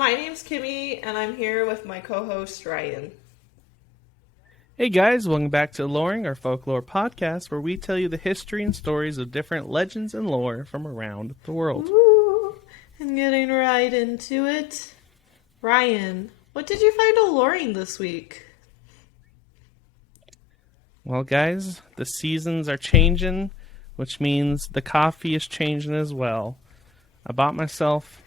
My name's Kimmy, and I'm here with my co-host Ryan. Hey guys, welcome back to Aloreing, our folklore podcast, where we tell you the history and stories of different legends and lore from around the world. Ooh, and getting right into it. Ryan, what did you find alluring this week? Well, guys, the seasons are changing, which means the coffee is changing as well. I bought myself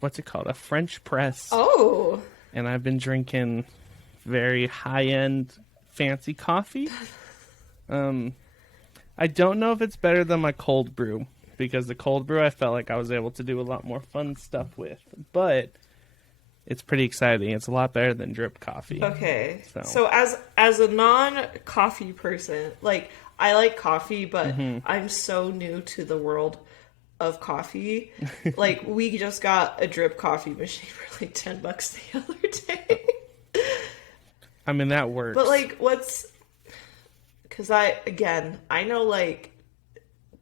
what's it called? A French press. Oh. And I've been drinking very high-end fancy coffee. I don't know if it's better than my cold brew, because the cold brew I felt like I was able to do a lot more fun stuff with, but it's pretty exciting. It's a lot better than drip coffee. Okay. So as a non-coffee person, like, I like coffee, but I'm so new to the world of coffee. Like, we just got a drip coffee machine for like $10 the other day. I mean, that works. But, like, because I know, like,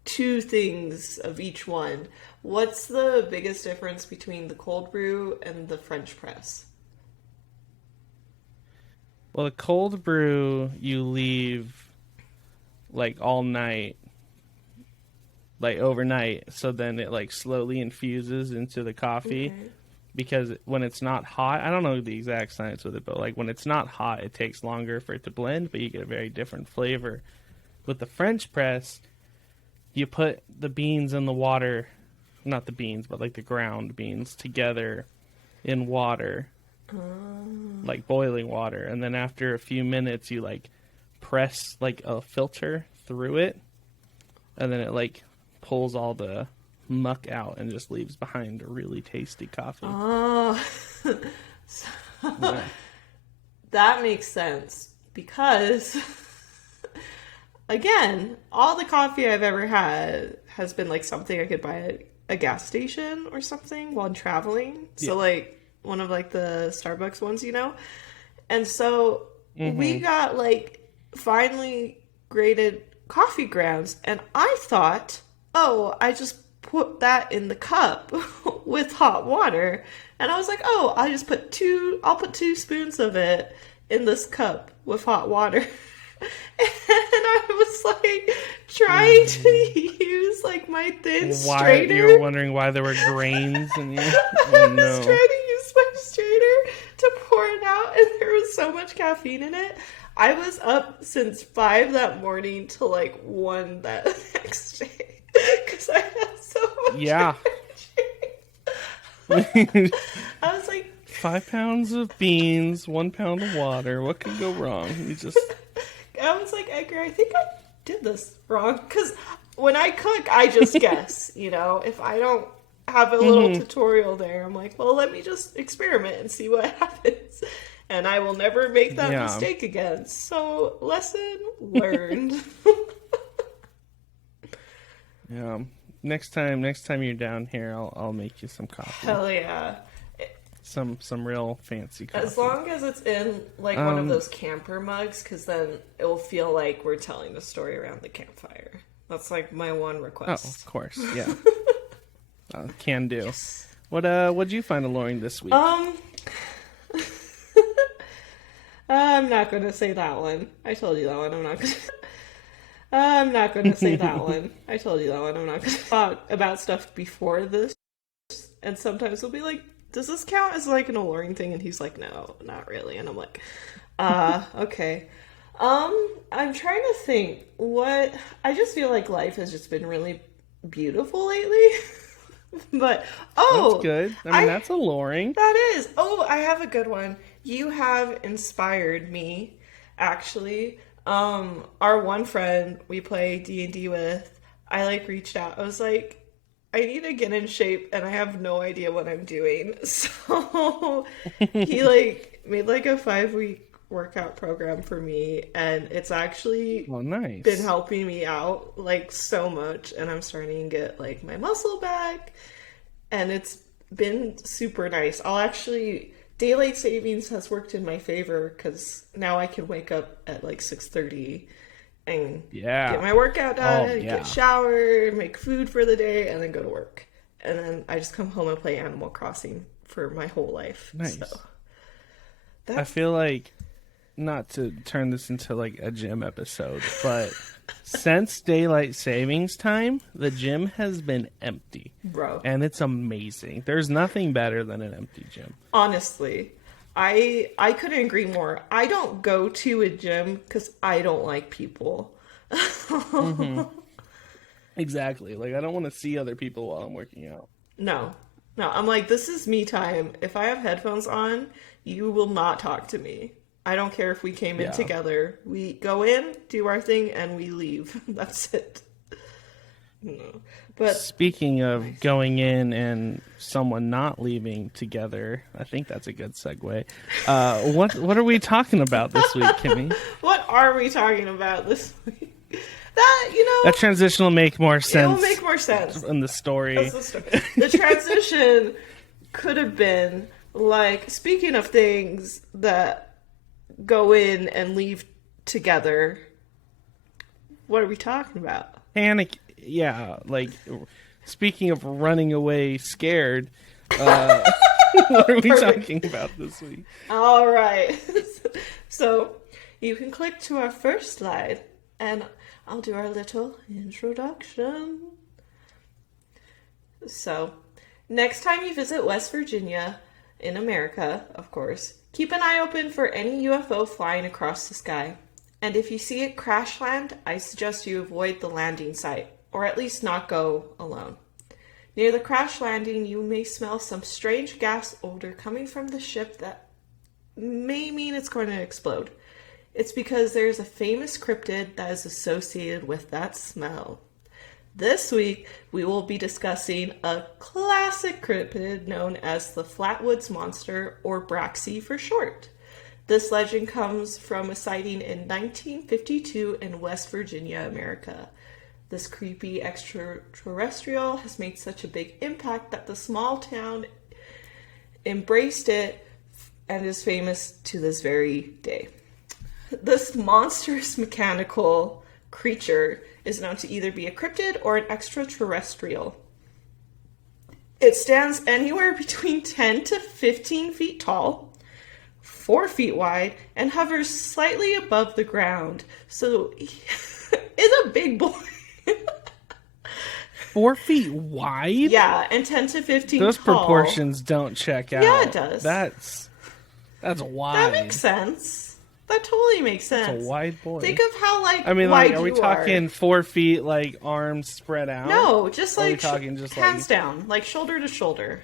two things of each one. What's the biggest difference between the cold brew and the French press? Well, the cold brew, you leave, like, all night, like, overnight, so then it, like, slowly infuses into the coffee. Okay. Because when it's not hot, I don't know the exact science with it, but like when it's not hot, it takes longer for it to blend, but you get a very different flavor. With the French press, you put the beans in the water, not the beans, but like the ground beans together in water, like boiling water. And then after a few minutes, you like press like a filter through it, and then it like pulls all the muck out and just leaves behind a really tasty coffee. Oh, yeah. That makes sense, because again, all the coffee I've ever had has been like something I could buy at a gas station or something while traveling. So like one of like the Starbucks ones, you know? And so we got like finely grated coffee grounds, and I thought, oh, I just put that in the cup with hot water, and I was like, oh, I'll put 2 spoons of it in this cup with hot water. And I was like trying to use like my thin strainer. You were wondering why there were grains in you. I was trying to use my strainer to pour it out, and there was so much caffeine in it. I was up since 5 that morning till like 1 that next day because I had so much energy. I was like, 5 pounds of beans, 1 pound of water. What could go wrong? I was like, Edgar, I think I did this wrong, because when I cook, I just guess. You know, if I don't have a little tutorial there, I'm like, well, let me just experiment and see what happens. And I will never make that mistake again. So, lesson learned. Yeah. Next time you're down here, I'll make you some coffee. Hell yeah. Some real fancy coffee. As long as it's in like one of those camper mugs, because then it will feel like we're telling the story around the campfire. That's like my one request. Oh, of course, yeah. Can do. Yes. What'd you find alluring this week? I'm not going to say that one. I told you that one. I'm not going to say that one. I told you that one. I'm not going to talk about stuff before this. And sometimes we'll be like, does this count as like an alluring thing? And he's like, no, not really. And I'm like, okay. I'm trying to think I just feel like life has just been really beautiful lately. But, that's good. I mean, that's alluring. That is. Oh, I have a good one. You have inspired me, actually. Our one friend we play D&D with, I like reached out. I was like, I need to get in shape and I have no idea what I'm doing. So he like made like a 5-week workout program for me, and it's actually been helping me out like so much, and I'm starting to get like my muscle back, and it's been super nice. Daylight savings has worked in my favor, because now I can wake up at like 6:30 and get my workout done, get showered, make food for the day, and then go to work. and then I just come home and play Animal Crossing for my whole life. Nice. So I feel like, not to turn this into like a gym episode, but since daylight savings time, the gym has been empty. Bro. And it's amazing. There's nothing better than an empty gym. Honestly, I couldn't agree more. I don't go to a gym because I don't like people. Mm-hmm. Exactly. Like, I don't want to see other people while I'm working out. No, I'm like, this is me time. If I have headphones on, you will not talk to me. I don't care if we came in together. We go in, do our thing, and we leave. That's it. No. But speaking of going in and someone not leaving together, I think that's a good segue. What are we talking about this week, Kimmy? What are we talking about this week? That transition will make more sense. It will make more sense in the story. That's the story. The transition could have been like, speaking of things that go in and leave together, what are we talking about? Panic. Yeah, like, speaking of running away scared, what are we talking about this week? All right. So you can click to our first slide, and I'll do our little introduction. So, next time you visit West Virginia, in America, of course, keep an eye open for any UFO flying across the sky. And if you see it crash land, I suggest you avoid the landing site, or at least not go alone. Near the crash landing, you may smell some strange gas odor coming from the ship that may mean it's going to explode. It's because there's a famous cryptid that is associated with that smell. This week, we will be discussing a classic cryptid known as the Flatwoods Monster, or Braxxie for short. This legend comes from a sighting in 1952 in West Virginia, America. This creepy extraterrestrial has made such a big impact that the small town embraced it and is famous to this very day. This monstrous mechanical creature is known to either be a cryptid or an extraterrestrial. It stands anywhere between 10 to 15 feet tall, 4 feet wide, and hovers slightly above the ground. So, it's a big boy. 4 feet wide? Yeah, and 10 to 15 Those tall. proportions don't check out. Yeah, it does. That's wide. That makes sense. That totally makes sense. It's a wide boy. Think of how, like, I mean, wide like, are we you talking 4 feet, like, arms spread out? No, just or like, are we talking just hands like... down, like shoulder to shoulder.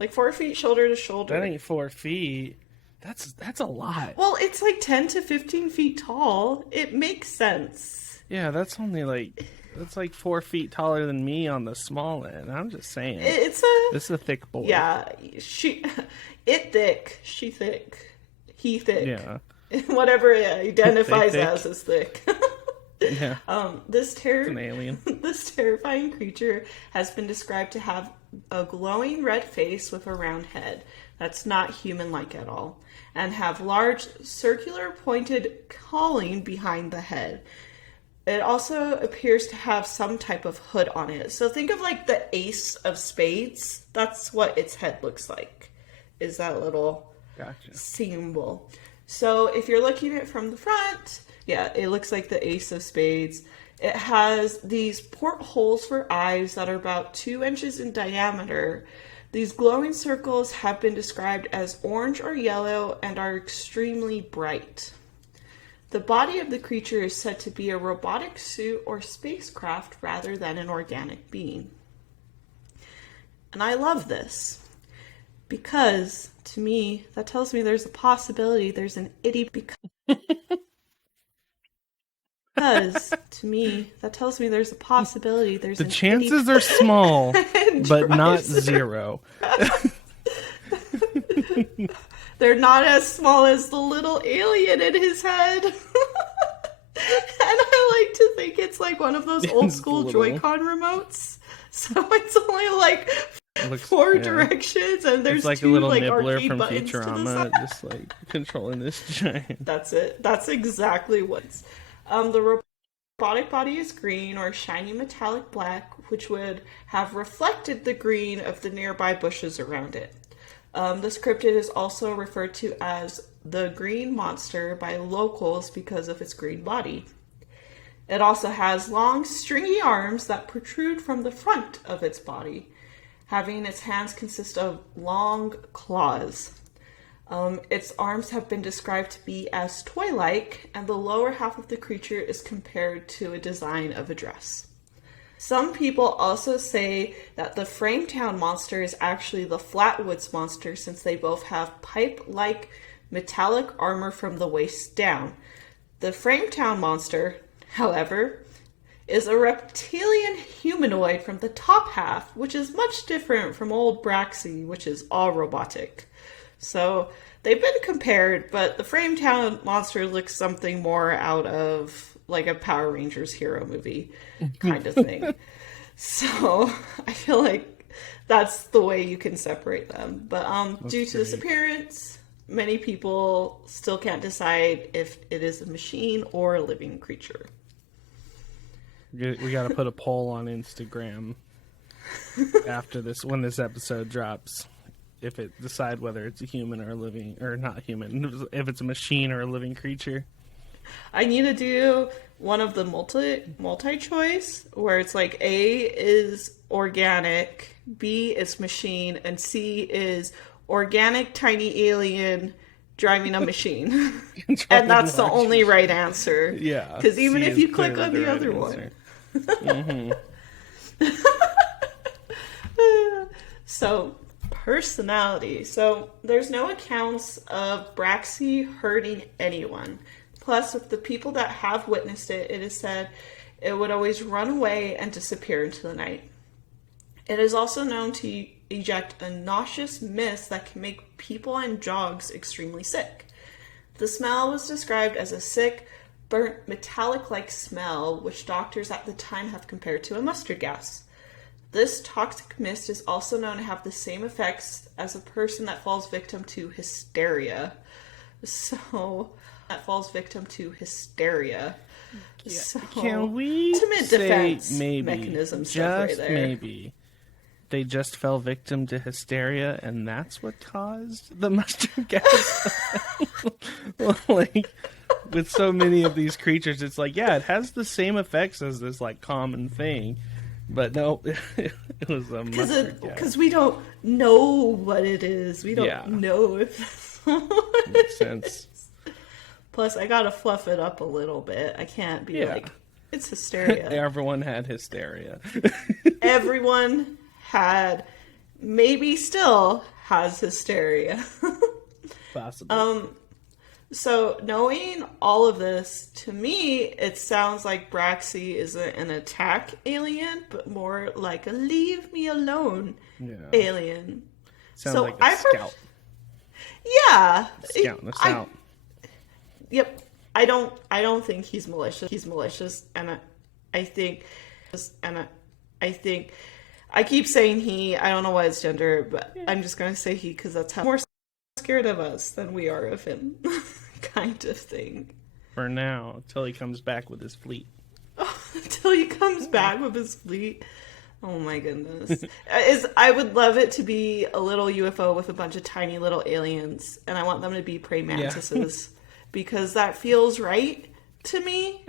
Like 4 feet shoulder to shoulder. That ain't 4 feet. That's a lot. Well, it's like 10 to 15 feet tall. It makes sense. Yeah, that's only like... That's like 4 feet taller than me on the small end. I'm just saying. This is a thick boy. Yeah, it thick. She thick. He thick. Yeah. Whatever it identifies thick. as is thick. Yeah. It's an alien. This terrifying creature has been described to have a glowing red face with a round head that's not human-like at all, and have large circular pointed cawling behind the head. It also appears to have some type of hood on it. So think of like the ace of spades. That's what its head looks like, is that little symbol. So if you're looking at it from the front, yeah, it looks like the ace of spades. It has these portholes for eyes that are about 2 inches in diameter. These glowing circles have been described as orange or yellow and are extremely bright. The body of the creature is said to be a robotic suit or spacecraft rather than an organic being. And I love this because, to me, that tells me there's a possibility there's an Itty because, to me, that tells me there's a possibility there's the an chances are small, but not zero. They're not as small as the little alien in his head. And I like to think it's like one of those old school Joy-Con remotes. So it's only like four directions, and there's like two a little like nibbler arcade from buttons Futurama, just like controlling this giant. That's it. That's exactly what's. The robotic body is green or shiny metallic black which would have reflected the green of the nearby bushes around it. This cryptid is also referred to as the green monster by locals because of its green body. It also has long, stringy arms that protrude from the front of its body, having its hands consist of long claws. Its arms have been described to be as toy-like, and the lower half of the creature is compared to a design of a dress. Some people also say that the Frametown monster is actually the Flatwoods Monster, since they both have pipe-like metallic armor from the waist down. The Frametown monster, however, is a reptilian humanoid from the top half, which is much different from old Braxxie, which is all robotic. So they've been compared, but the Frametown monster looks something more out of like a Power Rangers hero movie kind of thing. So I feel like that's the way you can separate them. But due to this appearance, many people still can't decide if it is a machine or a living creature. We got to put a poll on Instagram after this, when this episode drops. If it decide whether it's a human or a living, or not human, if it's a machine or a living creature. I need to do one of the multi-choice where it's like A is organic, B is machine, and C is organic tiny alien driving a machine. And that's the only right answer. Yeah. Because even C if you click on the right other answer. one. So, personality. So, there's no accounts of Braxxie hurting anyone. Plus, with the people that have witnessed it, it is said it would always run away and disappear into the night. It is also known to eject a nauseous mist that can make people and dogs extremely sick. The smell was described as a sick, burnt, metallic-like smell, which doctors at the time have compared to a mustard gas. This toxic mist is also known to have the same effects as a person that falls victim to hysteria. So, Yeah. So, can we ultimate say defense maybe, mechanism just stuff right there. maybe, they just fell victim to hysteria, and that's what caused the mustard gas? Like, with so many of these creatures, it's like, yeah, it has the same effects as this like common thing, but no, it was a mustard gas. Because we don't know what it is. We don't know if makes sense. Plus, I gotta fluff it up a little bit. I can't be like, it's hysteria. Everyone had hysteria. Everyone had, maybe still has hysteria. Possibly. So, knowing all of this, to me, it sounds like Braxxie isn't an attack alien, but more like a leave me alone alien. Sounds like a scout. Yeah. Scouting us out. Yep. I don't think he's malicious. He's malicious, and I think I keep saying he. I don't know why it's gender, but I'm just gonna say he because that's how more scared of us than we are of him, kind of thing. For now, until he comes back with his fleet. Until he comes back with his fleet. Oh my goodness. I would love it to be a little UFO with a bunch of tiny little aliens, and I want them to be praying mantises. Because that feels right to me.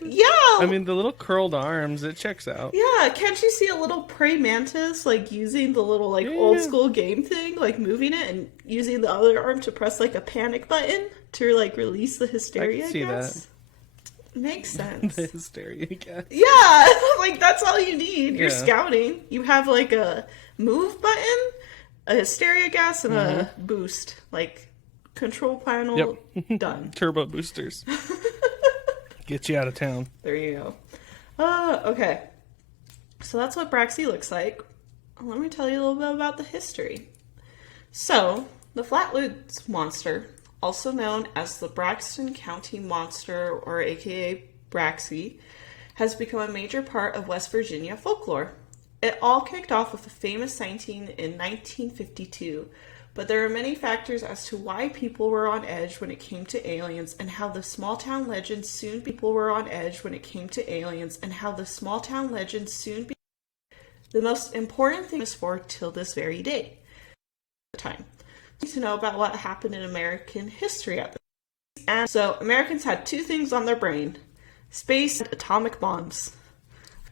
Yeah. I mean, the little curled arms, it checks out. Yeah, can't you see a little prey mantis, like, using the little, like, old school game thing, like, moving it and using the other arm to press, like, a panic button to, like, release the hysteria I can see gas? That. Makes sense. The hysteria gas. Yeah, like, that's all you need. You're scouting. You have, like, a move button, a hysteria gas, and a boost. Like, control panel, done. Turbo boosters. Get you out of town. There you go. Okay. So that's what Braxxie looks like. Let me tell you a little bit about the history. So, the Flatwoods Monster, also known as the Braxton County Monster, or aka Braxxie, has become a major part of West Virginia folklore. It all kicked off with a famous sighting in 1952, but there are many factors as to why people were on edge when it came to aliens, and how the small town legend soon became The most important thing is for till this very day. Time to know about what happened in American history at the time. And so Americans had two things on their brain: space and atomic bombs.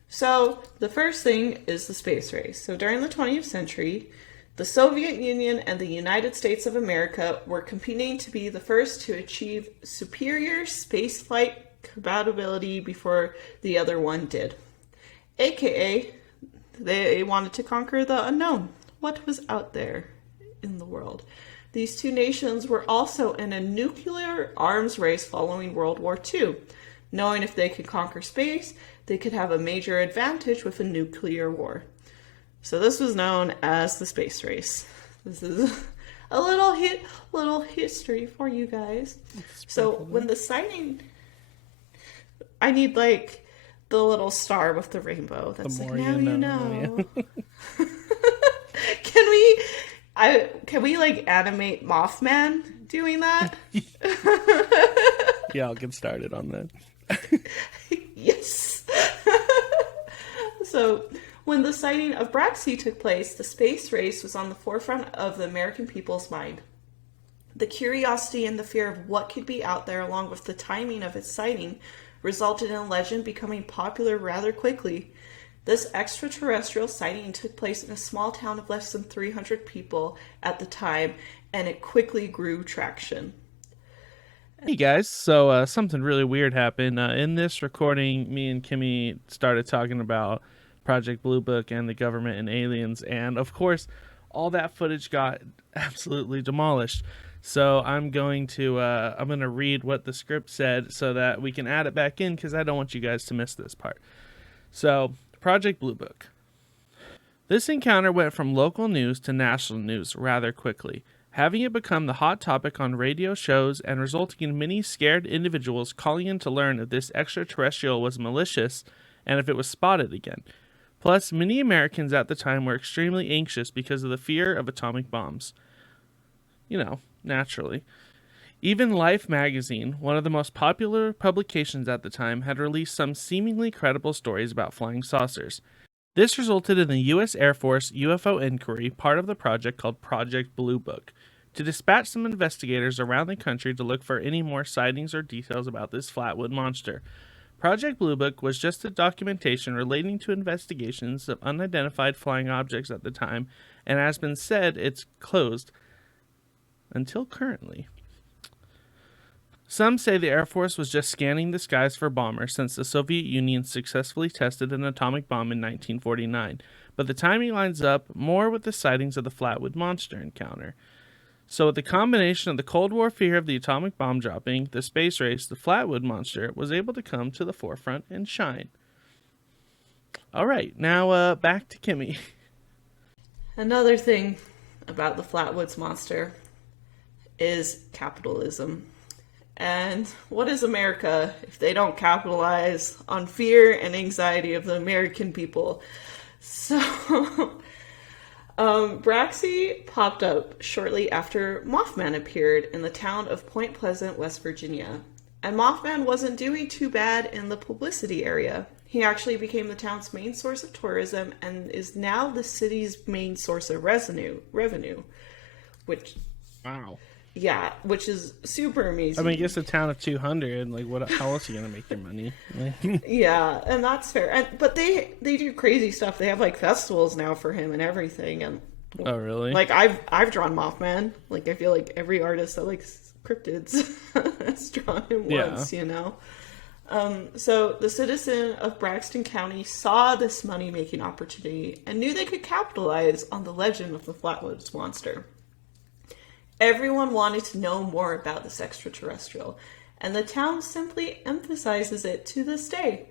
So the first thing is the space race. So during the 20th century, the Soviet Union and the United States of America were competing to be the first to achieve superior spaceflight compatibility before the other one did. AKA, they wanted to conquer the unknown. What was out there in the world? These two nations were also in a nuclear arms race following World War II, knowing if they could conquer space, they could have a major advantage with a nuclear war. So this was known as the space race. This is a little history for you guys. So when the sighting, I need like the little star with the rainbow. That's like, now you know. Can we like animate Mothman doing that? Yeah, I'll get started on that. Yes. So, when the sighting of Braxxie took place, the space race was on the forefront of the American people's mind. The curiosity and the fear of what could be out there, along with the timing of its sighting, resulted in a legend becoming popular rather quickly. This extraterrestrial sighting took place in a small town of less than 300 people at the time, and it quickly grew traction. Hey guys, so something really weird happened. In this recording, me and Kimmy started talking about Project Blue Book and the government and aliens, and of course, all that footage got absolutely demolished. So I'm going to read what the script said so that we can add it back in, because I don't want you guys to miss this part. So, Project Blue Book. This encounter went from local news to national news rather quickly, having it become the hot topic on radio shows and resulting in many scared individuals calling in to learn if this extraterrestrial was malicious and if it was spotted again. Plus, many Americans at the time were extremely anxious because of the fear of atomic bombs. You know, naturally. Even Life magazine, one of the most popular publications at the time, had released some seemingly credible stories about flying saucers. This resulted in the U.S. Air Force UFO inquiry, part of the project called Project Blue Book, to dispatch some investigators around the country to look for any more sightings or details about this Flatwood Monster. Project Blue Book was just a documentation relating to investigations of unidentified flying objects at the time, and as been said, it's closed until currently. Some say the Air Force was just scanning the skies for bombers since the Soviet Union successfully tested an atomic bomb in 1949, but the timing lines up more with the sightings of the Flatwood Monster encounter. So with the combination of the Cold War fear of the atomic bomb dropping, the space race, the Flatwood Monster was able to come to the forefront and shine. Alright, now back to Kimmy. Another thing about the Flatwoods Monster is capitalism. And what is America if they don't capitalize on fear and anxiety of the American people? So, Braxxie popped up shortly after Mothman appeared in the town of Point Pleasant, West Virginia. And Mothman wasn't doing too bad in the publicity area. He actually became the town's main source of tourism and is now the city's main source of revenue. Which... Wow. Yeah, which is super amazing. I mean, I guess a town of 200, like, how else are you going to make your money? Yeah, and that's fair. But they do crazy stuff. They have, like, festivals now for him and everything. And oh, really? Like, I've drawn Mothman. Like, I feel like every artist that likes cryptids has drawn him once, you know? So the citizen of Braxton County saw this money-making opportunity and knew they could capitalize on the legend of the Flatwoods Monster. Everyone wanted to know more about this extraterrestrial, and the town simply emphasizes it to this day.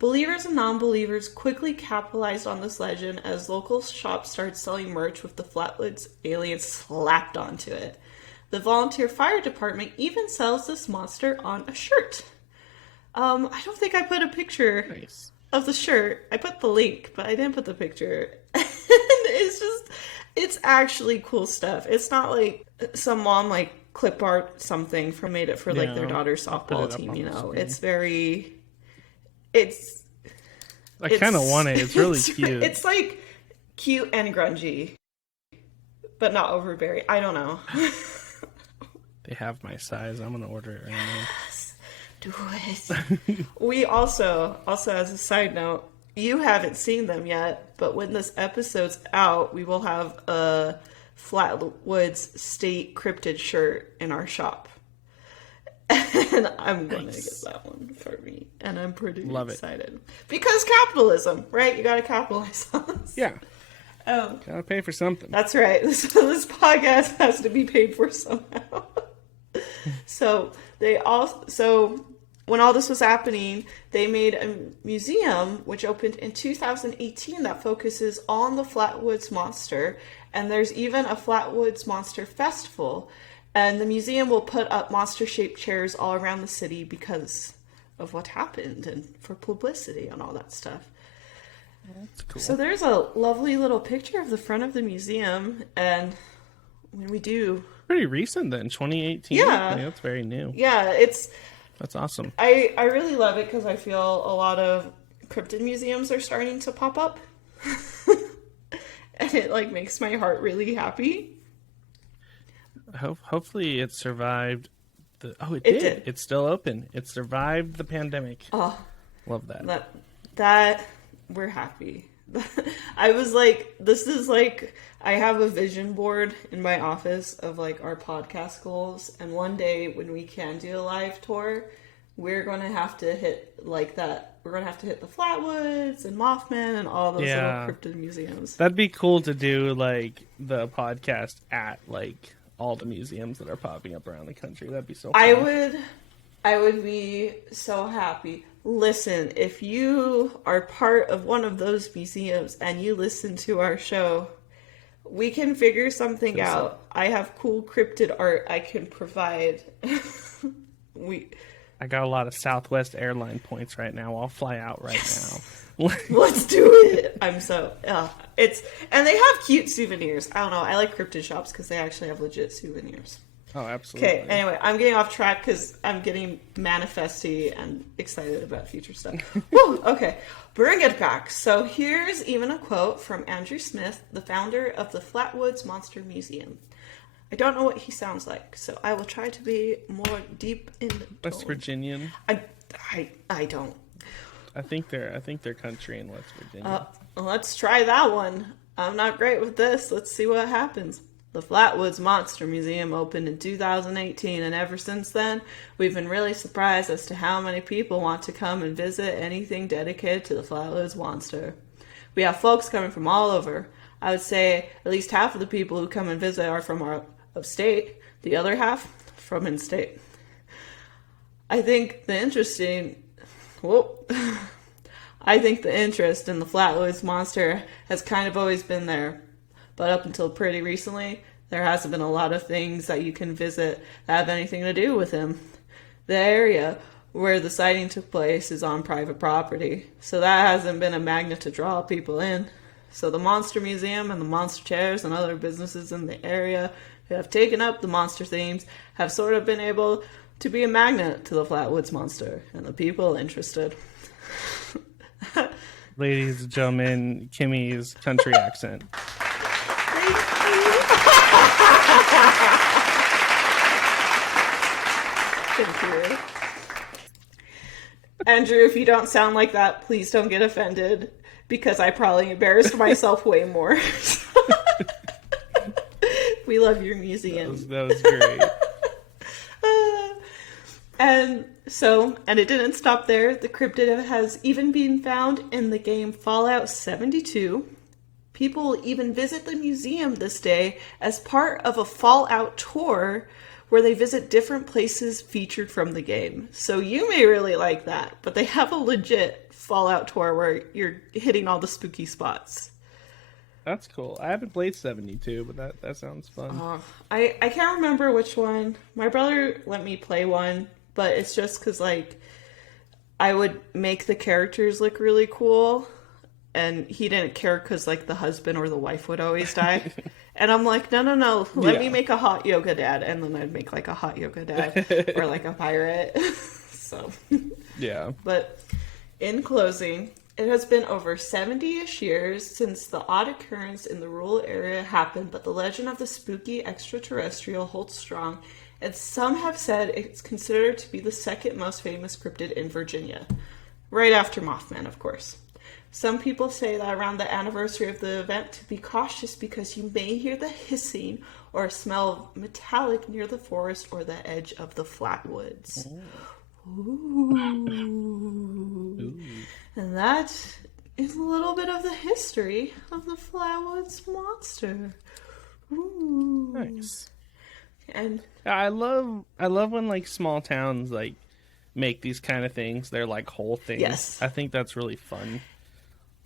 Believers and non-believers quickly capitalized on this legend as local shops started selling merch with the Flatwoods alien slapped onto it. The volunteer fire department even sells this monster on a shirt. I don't think I put a picture of the shirt. I put the link, but I didn't put the picture. It's actually cool stuff. It's not like some mom like clip art something made it for like their daughter's softball team, you know. It's I kind of want it. It's really cute. It's like cute and grungy, but not overbearing. I don't know. They have my size. I'm gonna order it right now. Yes, do it. We also as a side note, you haven't seen them yet, but when this episode's out, we will have a Flatwoods State Cryptid shirt in our shop. And I'm going to get that one for me. And I'm pretty excited. Because capitalism, right? You got to capitalize on this. Yeah. Gotta pay for something. That's right. This podcast has to be paid for somehow. So when all this was happening, they made a museum which opened in 2018 that focuses on the Flatwoods Monster. And there's even a Flatwoods Monster Festival. And the museum will put up monster-shaped chairs all around the city because of what happened and for publicity and all that stuff. That's cool. So there's a lovely little picture of the front of the museum. And when we do... Pretty recent then, 2018? Yeah. That's very new. Yeah, That's awesome. I really love it because I feel a lot of cryptid museums are starting to pop up. And it like makes my heart really happy. Hopefully it survived it did. It's still open. It survived the pandemic. Oh, love that. That we're happy. I was like, this is like, I have a vision board in my office of like our podcast goals, and one day when we can do a live tour, we're going to have to hit like that. We're going to have to hit the Flatwoods and Mothman and all those little cryptid museums. That'd be cool to do like the podcast at like all the museums that are popping up around the country. That'd be so fun. I would be so happy. Listen, if you are part of one of those museums and you listen to our show, we can figure something out. I have cool cryptid art I can provide. I got a lot of Southwest airline points right now. I'll fly out right now. Let's do it. I'm so and they have cute souvenirs. I don't know. I like cryptid shops because they actually have legit souvenirs. Oh, absolutely. Okay. Anyway, I'm getting off track because I'm getting manifesty and excited about future stuff. Woo, okay, bring it back. So here's even a quote from Andrew Smith, the founder of the Flatwoods Monster Museum. I don't know what he sounds like, so I will try to be more deep in the West Virginian. I don't. I think they're country in West Virginia. Let's try that one. I'm not great with this. Let's see what happens. The Flatwoods Monster Museum opened in 2018, and ever since then, we've been really surprised as to how many people want to come and visit anything dedicated to the Flatwoods Monster. We have folks coming from all over. I would say at least half of the people who come and visit are from our upstate, the other half from in-state. I think the interest in the Flatwoods Monster has kind of always been there. But up until pretty recently, there hasn't been a lot of things that you can visit that have anything to do with him. The area where the sighting took place is on private property, so that hasn't been a magnet to draw people in. So the Monster Museum and the Monster Chairs and other businesses in the area who have taken up the monster themes have sort of been able to be a magnet to the Flatwoods Monster and the people interested. Ladies and gentlemen, Kimmy's country accent. Thank you. Andrew, if you don't sound like that, please don't get offended, because I probably embarrassed myself way more. We love your museum. That was great. And it didn't stop there. The cryptid has even been found in the game Fallout 72. People will even visit the museum this day as part of a Fallout tour where they visit different places featured from the game. So you may really like that, but they have a legit Fallout tour where you're hitting all the spooky spots. That's cool. I haven't played 72, but that sounds fun. I can't remember which one. My brother let me play one, but it's just because, like, I would make the characters look really cool, and he didn't care because, like, the husband or the wife would always die. And I'm like, no, let me make a hot yoga dad. And then I'd make, like, a hot yoga dad or, like, a pirate. So. Yeah. But in closing, It has been over 70-ish years since the odd occurrence in the rural area happened, but the legend of the spooky extraterrestrial holds strong, and some have said it's considered to be the second most famous cryptid in Virginia. Right after Mothman, of course. Some people say that around the anniversary of the event to be cautious because you may hear the hissing or smell of metallic near the forest or the edge of the Flatwoods. Ooh. And that is a little bit of the history of the Flatwoods Monster. Ooh. Nice. And I love when like small towns like make these kind of things. They're like whole things. Yes. I think that's really fun.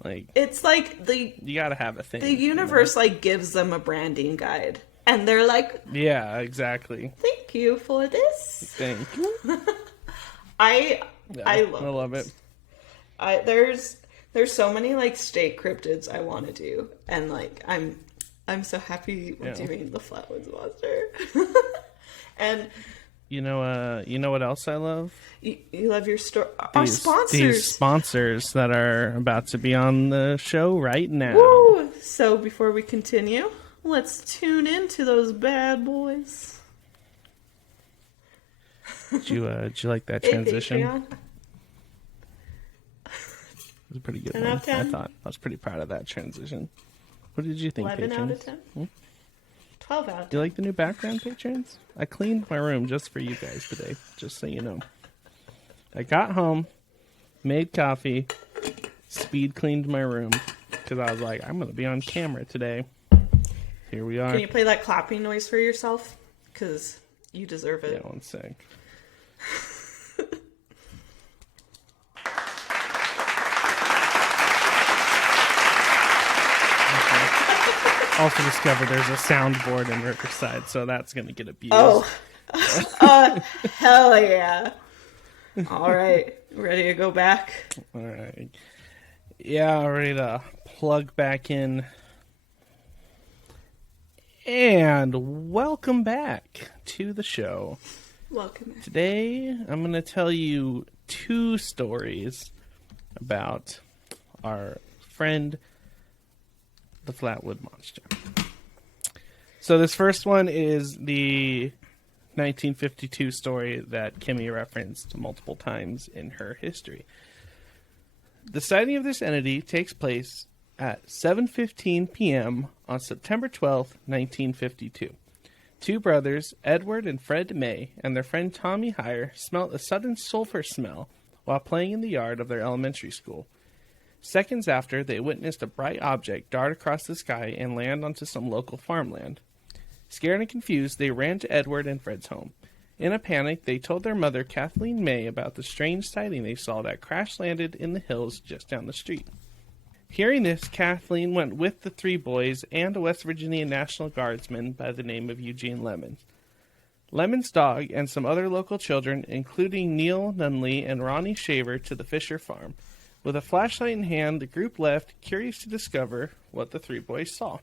Like it's like you gotta have a thing. The universe like gives them a branding guide. And they're like, yeah, exactly. Thank you for this. Thank you. I love it. There's so many like state cryptids I want to do, and like I'm so happy we're doing the Flatwoods Monster. And you know what else I love? You love your store. Our sponsors. These sponsors that are about to be on the show right now. Woo! So before we continue, let's tune into those bad boys. Did you like that transition? Patreon. It was a pretty good 10 one. out of 10? I thought I was pretty proud of that transition. What did you think, 11 patrons? out of 10? 12 out of 10. Do you like the new background, patrons? I cleaned my room just for you guys today, just so you know. I got home, made coffee, speed cleaned my room, because I was like, I'm going to be on camera today. Here we are. Can you play that clapping noise for yourself? Because you deserve it. Yeah, one sec. Also discovered there's a soundboard in Riverside, so that's going to get abused. Oh, hell yeah. All right, ready to go back? All right. Yeah, ready to plug back in. And welcome back to the show. Welcome back. Today, I'm going to tell you 2 stories about our friend, the Flatwood Monster. So this first one is the 1952 story that Kimmy referenced multiple times in her history. The sighting of this entity takes place at 7:15 p.m. on September 12th, 1952. 2 brothers, Edward and Fred May, and their friend Tommy Heyer smelt a sudden sulfur smell while playing in the yard of their elementary school. Seconds after, they witnessed a bright object dart across the sky and land onto some local farmland. Scared and confused, they ran to Edward and Fred's home. In a panic, they told their mother, Kathleen May, about the strange sighting they saw that crash-landed in the hills just down the street. Hearing this, Kathleen went with the 3 boys and a West Virginia National Guardsman by the name of Eugene Lemons. Lemon's dog and some other local children, including Neil Nunley and Ronnie Shaver, to the Fisher farm. With a flashlight in hand, the group left, curious to discover what the 3 boys saw.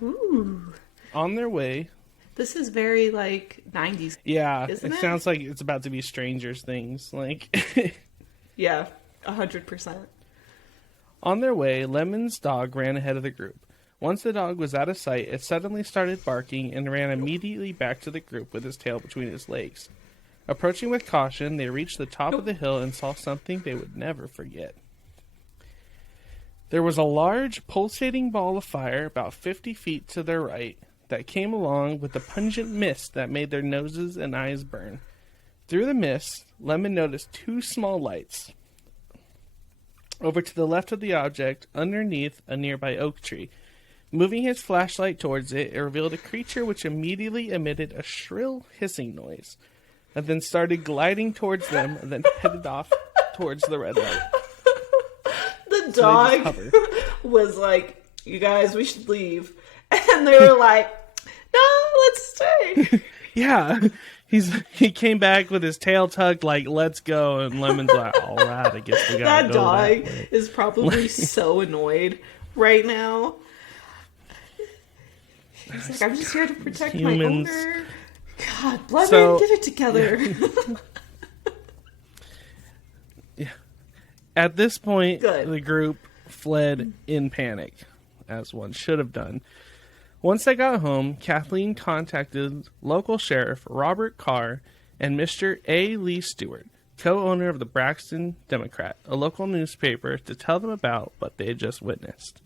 Ooh. On their way... This is very, like, 90s. Yeah, isn't it? Sounds like it's about to be Stranger Things. Like, yeah, 100%. On their way, Lemon's dog ran ahead of the group. Once the dog was out of sight, it suddenly started barking and ran immediately back to the group with his tail between his legs. Approaching with caution, they reached the top of the hill and saw something they would never forget. There was a large, pulsating ball of fire about 50 feet to their right that came along with a pungent mist that made their noses and eyes burn. Through the mist, Lemon noticed 2 small lights. Over to the left of the object, underneath a nearby oak tree. Moving his flashlight towards it, it revealed a creature which immediately emitted a shrill hissing noise, and then started gliding towards them, and then headed off towards the red light. The dog was like, you guys, we should leave. And they were like, no, let's stay. Yeah. He came back with his tail tucked like, let's go. And Lemon's like, all right, I guess we gotta that go dog that way. is probably so annoyed right now. He's like, I'm just here to protect my owner. God, Lemon, get it together. Yeah. At this point, Good. the group fled in panic, as one should have done. Once they got home, Kathleen contacted local sheriff Robert Carr and Mr. A. Lee Stewart, co-owner of the Braxton Democrat, a local newspaper, to tell them about what they had just witnessed.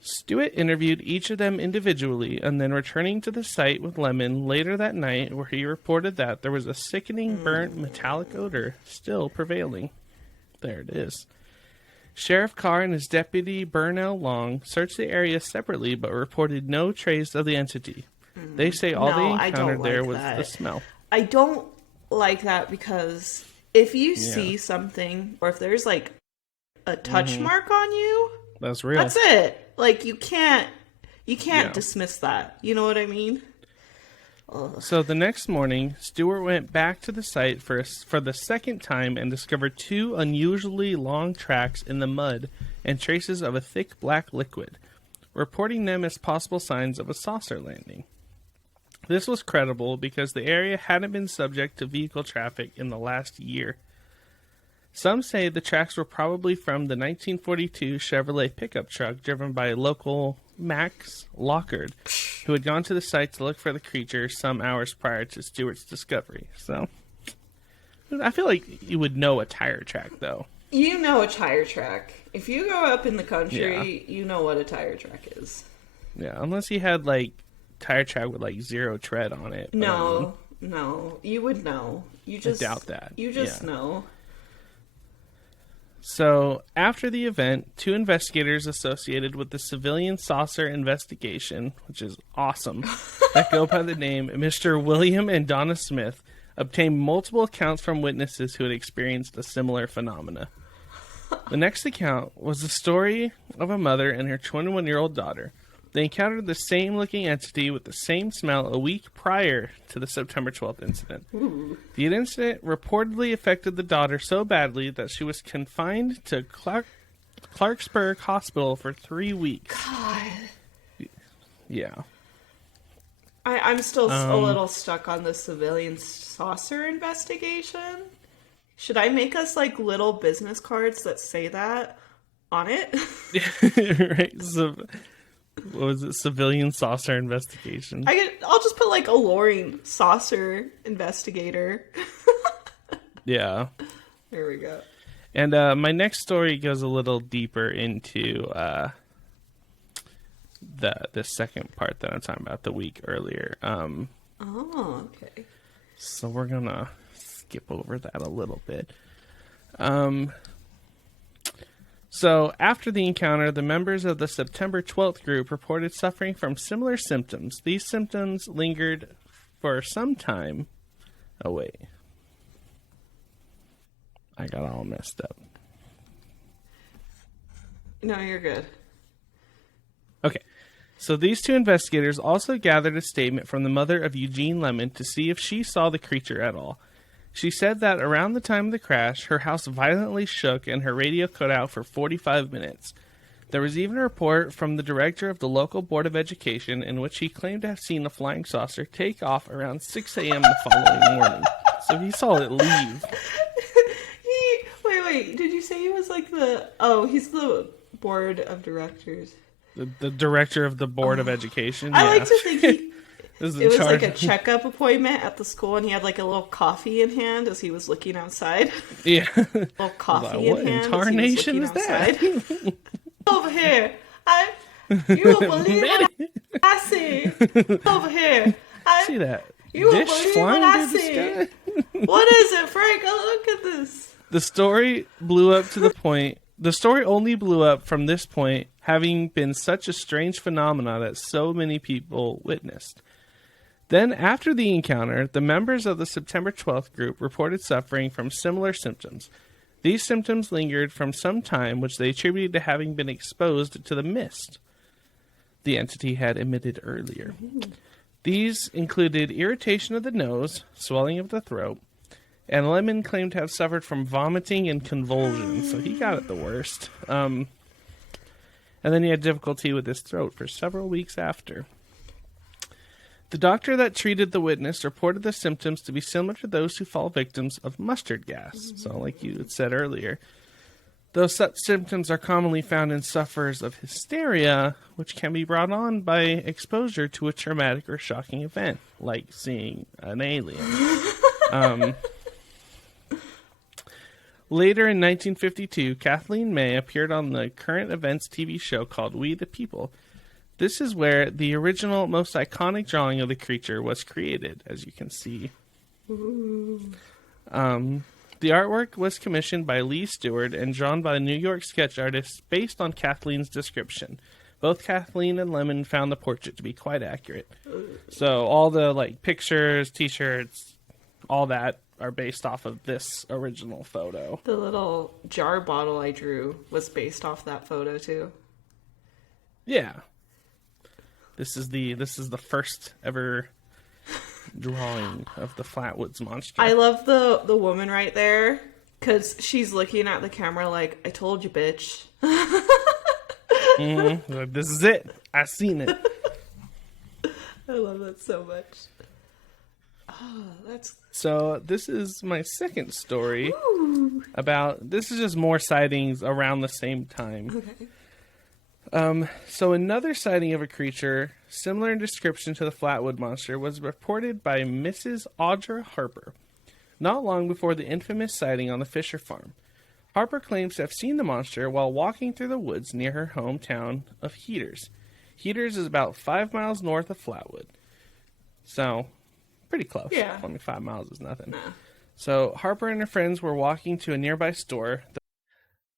Stewart interviewed each of them individually and then returning to the site with Lemon later that night, where he reported that there was a sickening burnt metallic odor still prevailing. There it is. Sheriff Carr and his deputy Burnell Long searched the area separately but reported no trace of the entity. They say all they encountered there was the smell. I don't like that because if you see something or if there's like a touch mark on you, that's real. That's it. Like you can't dismiss that. You know what I mean? Ugh. So the next morning, Stewart went back to the site for the second time and discovered 2 unusually long tracks in the mud and traces of a thick black liquid, reporting them as possible signs of a saucer landing. This was credible because the area hadn't been subject to vehicle traffic in the last year. Some say the tracks were probably from the 1942 Chevrolet pickup truck driven by local Max Lockard, who had gone to the site to look for the creature some hours prior to Stewart's discovery. So, I feel like you would know a tire track, though. You know a tire track. If you grow up in the country, you know what a tire track is. Yeah, unless you had, like, tire track with, like, 0 tread on it. No, you would know. I doubt that. You just know. So, after the event, 2 investigators associated with the civilian saucer investigation, which is awesome, that go by the name Mr. William and Donna Smith, obtained multiple accounts from witnesses who had experienced a similar phenomena. The next account was the story of a mother and her 21-year-old daughter. They encountered the same looking entity with the same smell a week prior to the September 12th incident. Ooh. The incident reportedly affected the daughter so badly that she was confined to Clarksburg Hospital for 3 weeks. God. Yeah. I'm still a little stuck on the civilian saucer investigation. Should I make us like little business cards that say that on it? Right. So, what was it? Civilian saucer investigation. I'll just put like Aloreing saucer investigator. Yeah. There we go. And my next story goes a little deeper into the second part that I'm talking about the week earlier. Okay. So we're gonna skip over that a little bit. So, after the encounter, the members of the September 12th group reported suffering from similar symptoms. These symptoms lingered for some time. Oh, wait. I got all messed up. No, you're good. Okay. So, these 2 investigators also gathered a statement from the mother of Eugene Lemon to see if she saw the creature at all. She said that around the time of the crash, her house violently shook and her radio cut out for 45 minutes. There was even a report from the director of the local Board of Education in which he claimed to have seen a flying saucer take off around 6 a.m. the following morning. So he saw it leave. Wait. Did you say he was like he's the Board of Directors. The director of the Board of Education? I like to think it was charge. like a checkup appointment at the school, and he had like a little coffee in hand as he was looking outside. Yeah. A little coffee in hand. What incarnation is that? Over here. You won't believe what I see. Over here. See that? You won't believe what I see. What is it, Frank? Oh, look at this. The story blew up to the point. The story only blew up from this point, having been such a strange phenomena that so many people witnessed. Then, after the encounter, the members of the September 12th group reported suffering from similar symptoms. These symptoms lingered from some time, which they attributed to having been exposed to the mist the entity had emitted earlier. These included irritation of the nose, swelling of the throat, and Lemon claimed to have suffered from vomiting and convulsions, so he got it the worst. And then he had difficulty with his throat for several weeks after. The doctor that treated the witness reported the symptoms to be similar to those who fall victims of mustard gas. So, like you had said earlier, though such symptoms are commonly found in sufferers of hysteria, which can be brought on by exposure to a traumatic or shocking event, like seeing an alien. Later in 1952, Kathleen May appeared on the current events TV show called We the People. This is where the original, most iconic drawing of the creature was created, as you can see. The artwork was commissioned by Lee Stewart and drawn by New York sketch artists based on Kathleen's description. Both Kathleen and Lemon found the portrait to be quite accurate. So all the pictures, t-shirts, all that are based off of this original photo. The little jar bottle I drew was based off that photo too. Yeah. This is the first ever drawing of the Flatwoods Monster. I love the woman right there because she's looking at the camera like, I told you, bitch. Mm-hmm. This is it. I seen it. I love that so much. Oh, that's... So this is my second story about... This is just more sightings around the same time. Okay. So another sighting of a creature similar in description to the Flatwood Monster was reported by Mrs. Audra Harper, not long before the infamous sighting on the Fisher farm. Harper claims to have seen the monster while walking through the woods near her hometown of Heaters. Heaters is about 5 miles north of Flatwood. So, pretty close. Yeah. 5 miles is nothing. Nah. So, Harper and her friends were walking to a nearby store.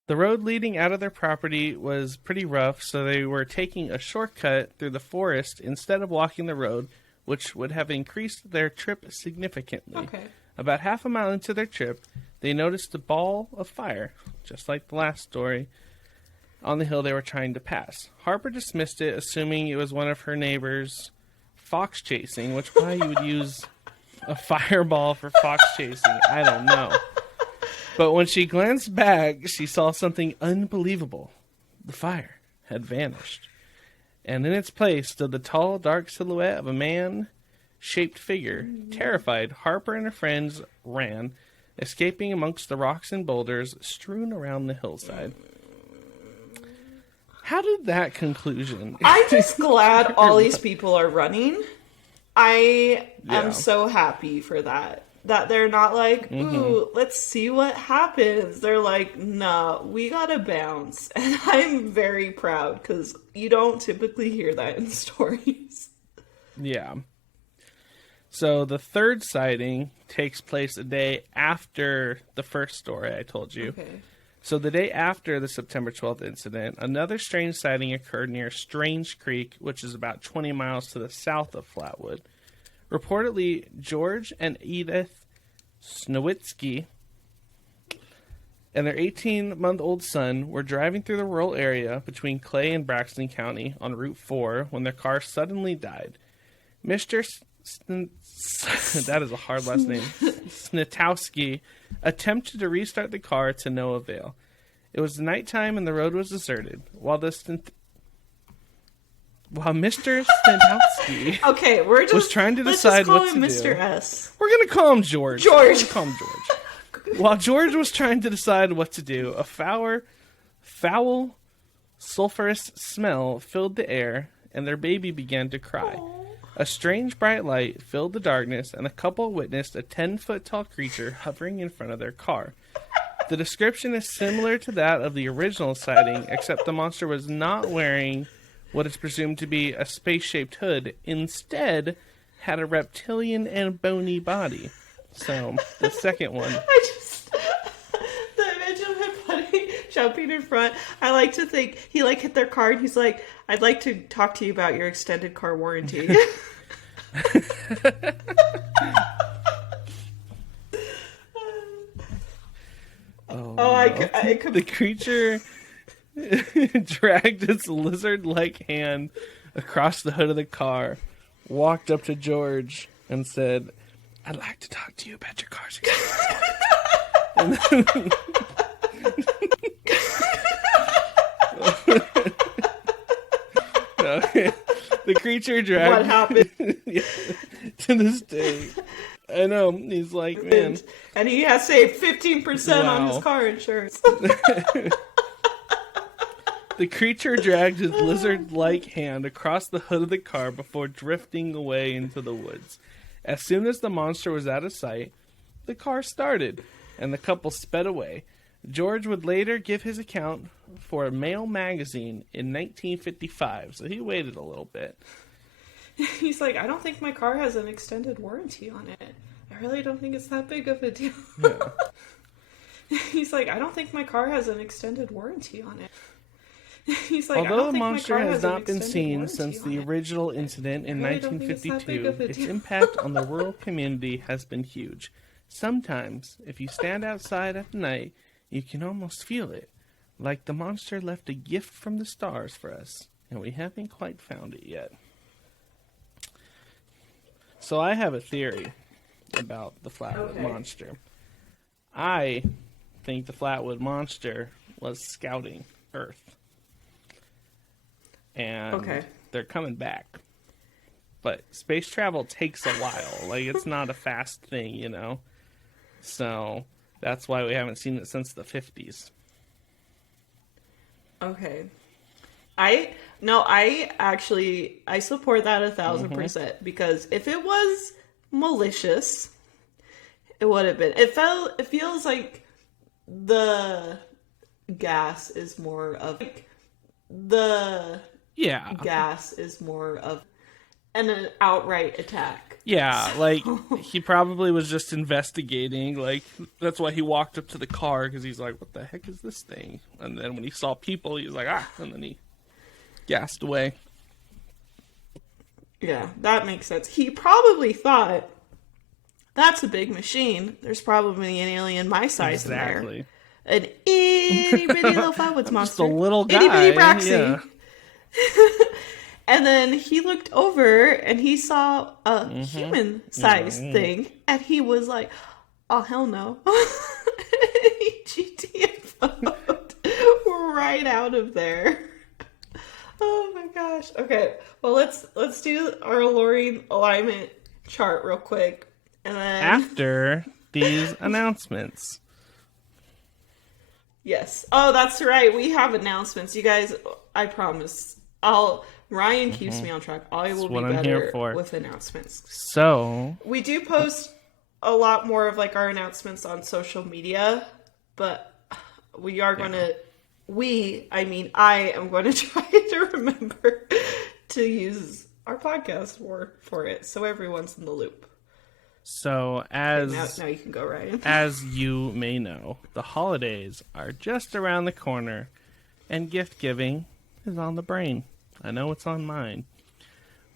The road leading out of their property was pretty rough, so they were taking a shortcut through the forest instead of walking the road, which would have increased their trip significantly. Okay. About half a mile into their trip, they noticed a ball of fire, just like the last story, on the hill they were trying to pass. Harper dismissed it, assuming it was one of her neighbors fox chasing, which why you would use a fireball for fox chasing, I don't know. But when she glanced back, she saw something unbelievable. The fire had vanished. And in its place stood the tall, dark silhouette of a man-shaped figure. Terrified, Harper and her friends ran, escaping amongst the rocks and boulders strewn around the hillside. How did that conclusion... I'm just glad all these people are running. I am so happy for that. That they're not like, ooh, let's see what happens. They're like, nah, we gotta bounce. And I'm very proud because you don't typically hear that in stories. Yeah. So the third sighting takes place a day after the first story I told you. Okay. So the day after the September 12th incident, another strange sighting occurred near Strange Creek, which is about 20 miles to the south of Flatwood. Reportedly, George and Edith Snowitzky and their 18-month-old son were driving through the rural area between Clay and Braxton County on Route 4 when their car suddenly died. Mr. That is a hard last name. Snitowski attempted to restart the car to no avail. It was nighttime and the road was deserted. While Mr. Stentowski was trying to decide what to Mr. do. S. We're going to call him George. George. We're gonna call him George. While George was trying to decide what to do, a foul, sulfurous smell filled the air, and their baby began to cry. Aww. A strange bright light filled the darkness, and the couple witnessed a 10-foot-tall creature hovering in front of their car. The description is similar to that of the original sighting, except the monster was not wearing what is presumed to be a space-shaped hood. Instead, had a reptilian and bony body. So, the second one. The image of him jumping in front, I like to think he hit their car and he's like, I'd like to talk to you about your extended car warranty. I could... The creature dragged its lizard-like hand across the hood of the car, walked up to George, and said, I'd like to talk to you about your car's extended. Yeah. The creature dragged. What happened? Yeah. To this day. I know. He's like, man. And he has saved 15% on his Wow. car insurance. The creature dragged his lizard-like hand across the hood of the car before drifting away into the woods. As soon as the monster was out of sight, the car started, and the couple sped away. George would later give his account for a Mail magazine in 1955, so he waited a little bit. He's like, I don't think my car has an extended warranty on it. I really don't think it's that big of a deal. Yeah. He's like, I don't think my car has an extended warranty on it. He's like, Although the monster has not been seen since the original incident in really don't think it's that big 1952, of a its deal. impact on the rural community has been huge. Sometimes, if you stand outside at night, you can almost feel it, like the monster left a gift from the stars for us, and we haven't quite found it yet. So I have a theory about the Flatwood Monster. I think the Flatwood Monster was scouting Earth. And they're coming back. But space travel takes a while. Like, it's not a fast thing, you know? So, that's why we haven't seen it since the 50s. Okay. I support that 1,000%, because if it was malicious, it would have been. It feels like the gas is more of gas is more of an outright attack. Yeah, like, he probably was just investigating. Like, that's why he walked up to the car, because he's like, what the heck is this thing? And then when he saw people, he was like, and then he gassed away. Yeah, that makes sense. He probably thought, that's a big machine. There's probably an alien my size in there. An itty bitty little Flatwoods Monster. Just a little guy. Itty bitty Braxxie. Yeah. And then he looked over and he saw a human-sized thing, and he was like, "Oh hell no!" He GTFO'd right out of there. Oh my gosh. Okay, well let's do our Aloreing alignment chart real quick, and then after these announcements. Yes. Oh, that's right. We have announcements, you guys. I promise. Ryan keeps me on track. I will be better with announcements. So we do post a lot more of like our announcements on social media, but we are going to. I am going to try to remember to use our podcast for it, so everyone's in the loop. So as now you can go, Ryan. As you may know, the holidays are just around the corner, and gift giving is on the brain. I know it's on mine.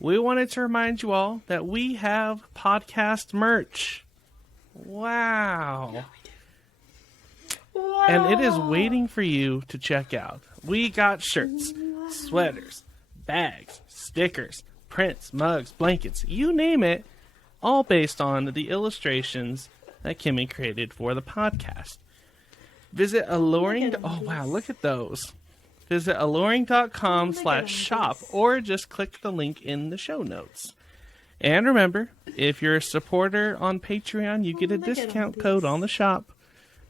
We wanted to remind you all that we have podcast merch. Wow. Wow. And it is waiting for you to check out. We got shirts, sweaters, bags, stickers, prints, mugs, blankets, you name it, all based on the illustrations that Kimmy created for the podcast. Visit Aloreing. Oh, wow, look at those. Visit aloreing.com/shop or just click the link in the show notes. And remember, if you're a supporter on Patreon, you get a discount code on the shop.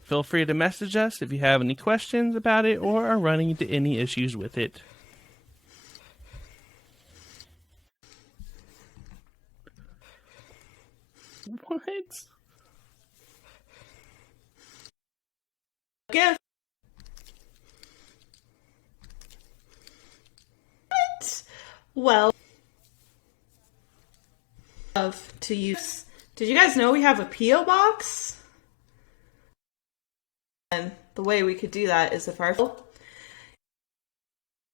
Feel free to message us if you have any questions about it or are running into any issues with it. What? Gift. What? Well, love to use. Did you guys know we have a P.O. box? And the way we could do that is if our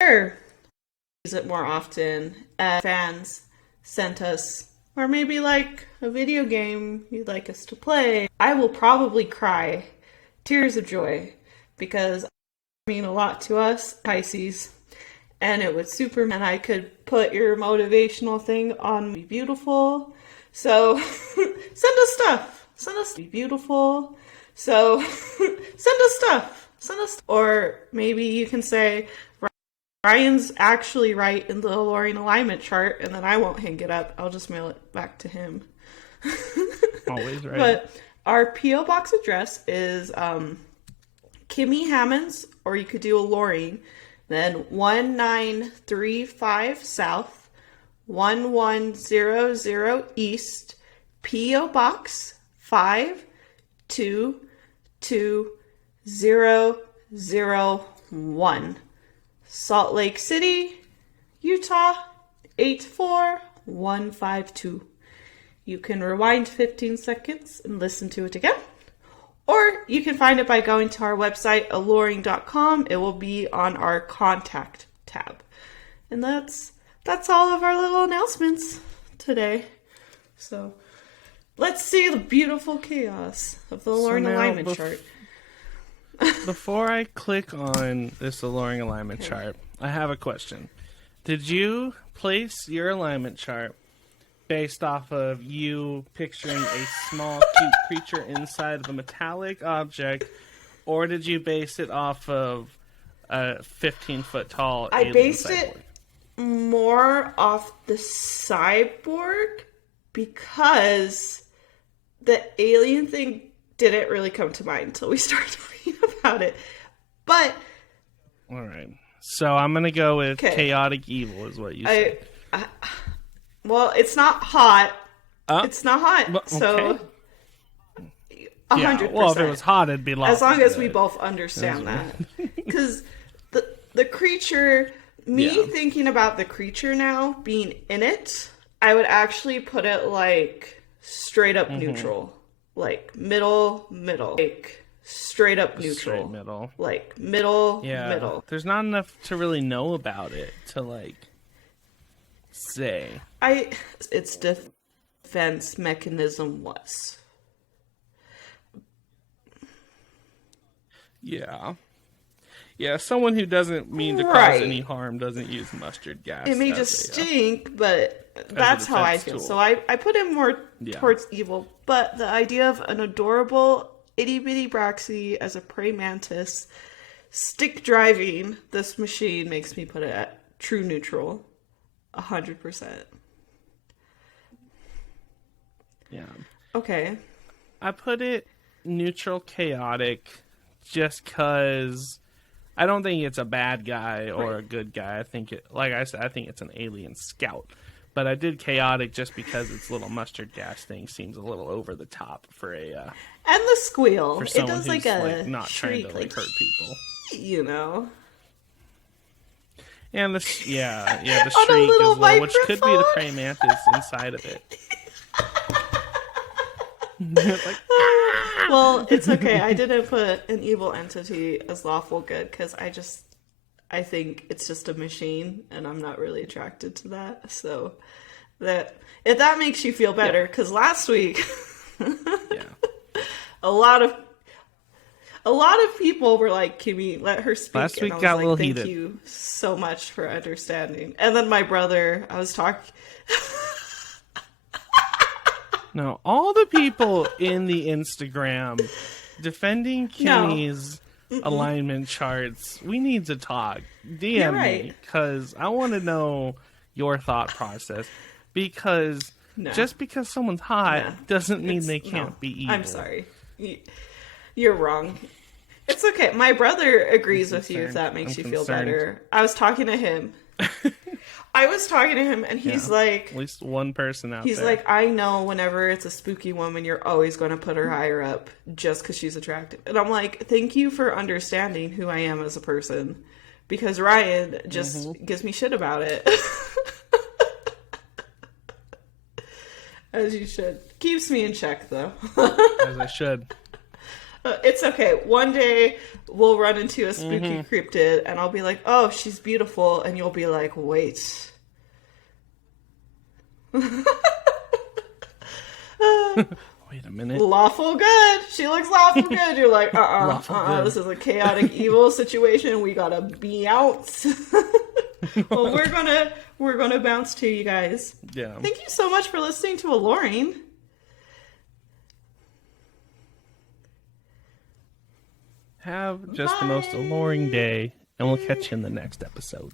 use it more often, and fans sent us, or maybe like a video game you'd like us to play, I will probably cry tears of joy, because it mean a lot to us Pisces, and it would and I could put your motivational thing on Be Beautiful. So send us stuff. Be beautiful. So send us stuff. Or maybe you can say, Ryan's actually right in the Aloreing alignment chart, and then I won't hang it up. I'll just mail it back to him. Always right. But our P.O. box address is Kimmy Hammonds, or you could do Aloreing, then 1935 South, 1100 East, P.O. Box 52201, Salt Lake City, Utah 84152. You can rewind 15 seconds and listen to it again. Or you can find it by going to our website, aloreing.com. It will be on our contact tab. And that's all of our little announcements today. So let's see the beautiful chaos of the Aloreing alignment chart. Before I click on this Aloreing alignment chart, I have a question. Did you place your alignment chart based off of you picturing a small, cute creature inside of a metallic object, or did you base it off of a 15-foot-tall alien I based cyborg? it more off the cyborg because the alien thing didn't really come to mind until we started reading about it. But all right, so I'm gonna go with chaotic evil, is what you said. Well, it's not hot. It's not hot, so 100%. Well, if it was hot, it'd be lost. As long as we both understand that. Because the creature, thinking about the creature now being in it, I would actually put it like straight up neutral. Like middle. Like straight up neutral. Straight middle. Like middle. There's not enough to really know about it to like say. Its defense mechanism was. Yeah, someone who doesn't mean to cause any harm doesn't use mustard gas. It may just stink, but that's how I feel. Tool. So I put him more towards evil, but the idea of an adorable itty-bitty Braxxie as a praying mantis stick driving this machine makes me put it at true neutral. 100%. Yeah. Okay. I put it neutral chaotic just because I don't think it's a bad guy or a good guy. I think it, like I said, I think it's an alien scout. But I did chaotic just because its little mustard gas thing seems a little over the top for a and the squeal. For it someone does who's like a like not shriek, trying to like hurt people. You know. And the shriek as well, which could be the praying mantis inside of it. Like, well, it's okay. I didn't put an evil entity as lawful good because I think it's just a machine, and I'm not really attracted to that. So that if that makes you feel better, because last week, a lot of people were like, "Kimmy, let her speak." Last week and I was got like, a little Thank heated. you so much for understanding. And then my brother, I was talking. No, all the people in the Instagram defending Kimmy's alignment charts, we need to talk. DM me, because I want to know your thought process. Because just because someone's hot doesn't mean they can't be evil. I'm sorry. You're wrong. It's okay. My brother agrees with you if that makes you feel better. I was talking to him. And he's like... At least one person out there. He's like, I know whenever it's a spooky woman, you're always going to put her higher up just because she's attractive. And I'm like, thank you for understanding who I am as a person. Because Ryan just gives me shit about it. As you should. Keeps me in check, though. As I should. It's okay. One day we'll run into a spooky cryptid and I'll be like, oh, she's beautiful. And you'll be like, wait. Wait a minute. Lawful good. She looks lawful good. You're like, this is a chaotic evil situation. We gotta be out. Well, we're gonna bounce to you guys. Yeah. Thank you so much for listening to Aloreing. Have just the most alluring day, and we'll catch you in the next episode.